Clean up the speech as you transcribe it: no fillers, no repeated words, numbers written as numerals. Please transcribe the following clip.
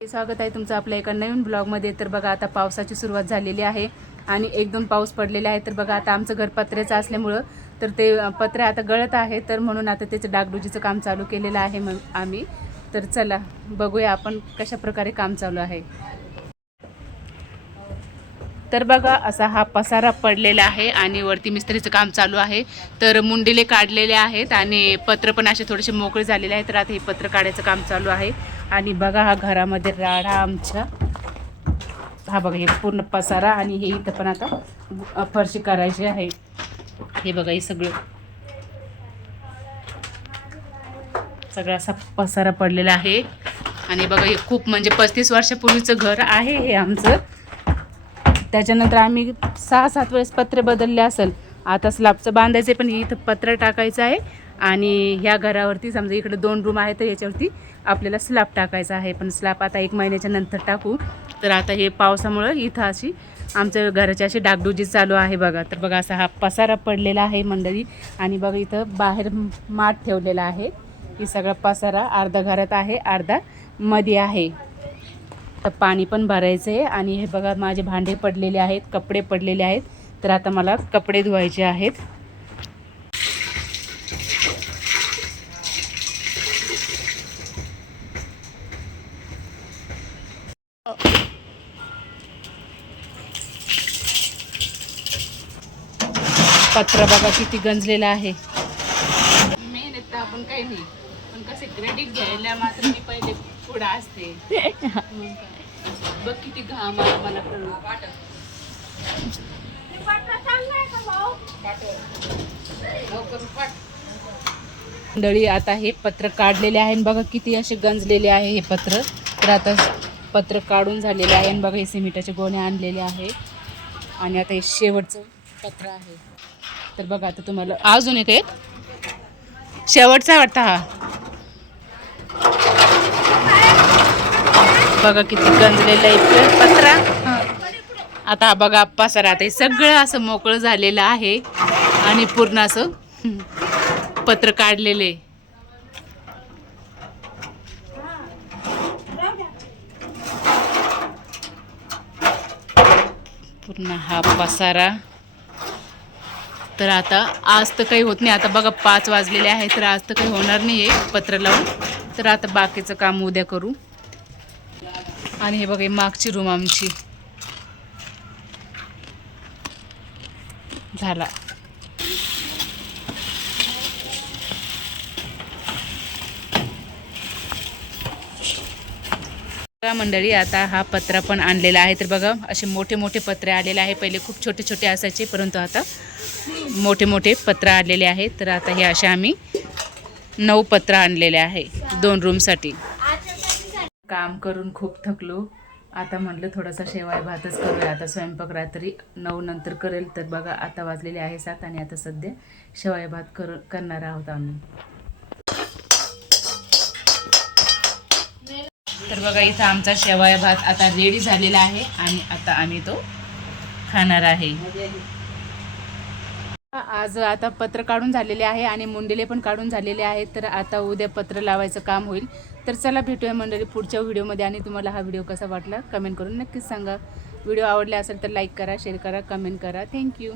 स्वागत आहे तुमचं आपल्या एका नवीन ब्लॉगमध्ये। तर बघा आता पावसाची सुरुवात झालेली आहे आणि एकदम पाऊस पडलेला आहे। तर बघा आता आमचं घर पत्र्याचं असल्यामुळं तर ते पत्रे आता गळत आहे, तर म्हणून आता त्याचं डागडुजीचं काम चालू केलेलं आहे मग आम्ही। तर चला बघूया आपण कशा प्रकारे काम चालू आहे। तर बघा असा हा पसारा पडलेला आहे आणि वरती मिस्त्रीचं काम चालू आहे। तर मुंडिले काढलेले आहेत आणि पत्र पण असे थोडेसे मोकळे झालेले आहेत। तर आता हे पत्र काढायचं काम चालू आहे आणि बघा हा घरामध्ये राडा आमच्या, हा बघा हे पूर्ण पसारा आणि हे इथं पण आता फरशी करायची आहे। हे बघा हे सगळं असा पसारा पडलेला आहे आणि बघा हे खूप म्हणजे 35 वर्षापूर्वीचं घर आहे हे आमचं। त्याच्यानंतर आम्ही 6-7 वेळेस पत्रे बदलले असेल। आता स्लॅबचं बांधायचं पण इथं पत्र टाकायचं आहे आणि ह्या घरावरती समजा इकडे 2 रूम आहेत तर याच्यावरती आपल्याला स्लॅब टाकायचा आहे, पण स्लॅब आता 1 महिन्याच्या नंतर टाकू। तर आता हे पावसामुळं इथं अशी आमच्या घराची अशी डागडुजी चालू आहे बघा। तर बघा असा हा पसारा पडलेला आहे मंडळी आणि बघा इथं बाहेर माठ ठेवलेला आहे। ही सगळा पसारा अर्धा घरात आहे अर्धा मध्ये आहे। तर पाणी पण भरायचं आहे आणि हे बघा माझे भांडे पडलेले आहेत, कपडे पडलेले आहेत। तर आता मला कपडे धुवायचे आहेत। पत्र बघा किती गंजलेलं आहे। मेहनत तर आपण काही नाही, पण कसे क्रेडिट घ्यायला मात्र मी पहिले पुढं असते। बघ किती घाम आला मला कळलं। मंडळी आता हे पत्र काढलेले आहे, बघा किती असे गंजलेले आहे हे पत्र। तर आता पत्र काढून झालेले आहे आणि बघा हे सिमेंटाचे गोणे आणलेले आहे आणि आता हे शेवटचं पत्र आहे। तर बघा आता तुम्हाला अजून एक शेवटचा वाटतं हा, बघा किती गंजलेलं आहे पत्रा। आता बघा पसारा आता सगळं असं मोकळं झालेलं आहे आणि पूर्ण असं पत्र काढलेले। पूर्ण हा पसारा। तर आता आज तर काही होत नाही, आता बघा 5 वाजलेले आहे तर आज तर काही होणार नाही आहे पत्र लावून। तर आता बाकीचं काम उद्या करू। आणि हे बघा मागची रूम आमची झाला। मंडळी आता हा पत्रा पण आणलेला आहे। तर बघा असे मोठे मोठे पत्रे आलेले आहे, पहिले खूप छोटे छोटे असायचे परंतु आता मोठे मोठे पत्र आलेले आहेत। तर आता हे असे आम्ही 9 पत्र आणलेले आहे 2 रूमसाठी। काम करून खूप थकलो, आता म्हटलं थोडासा शेवाय भातच करूया। आता स्वयंपाक रात्री 9 नंतर करेल। तर बघा आता वाजलेले आहे 7 आणि आता सध्या शेवाय भात करणार आहोत आम्ही। तर बघा इथं आमचा शेवाय भात आता रेडी झालेला आहे आणि आता आम्ही तो खाणार आहे। आज आता पत्र काढून झालेले आहे आणि मुंडेले पण काढून झालेले आहेत। तर आता उद्या पत्र लावायचं काम होईल। तर चला भेटूया मंडळी पुढच्या व्हिडिओमध्ये आणि तुम्हाला हा व्हिडिओ कसा वाटला कमेंट करून नक्कीच सांगा। व्हिडिओ आवडला असेल तर लाईक करा, शेअर करा, कमेंट करा। थँक्यू।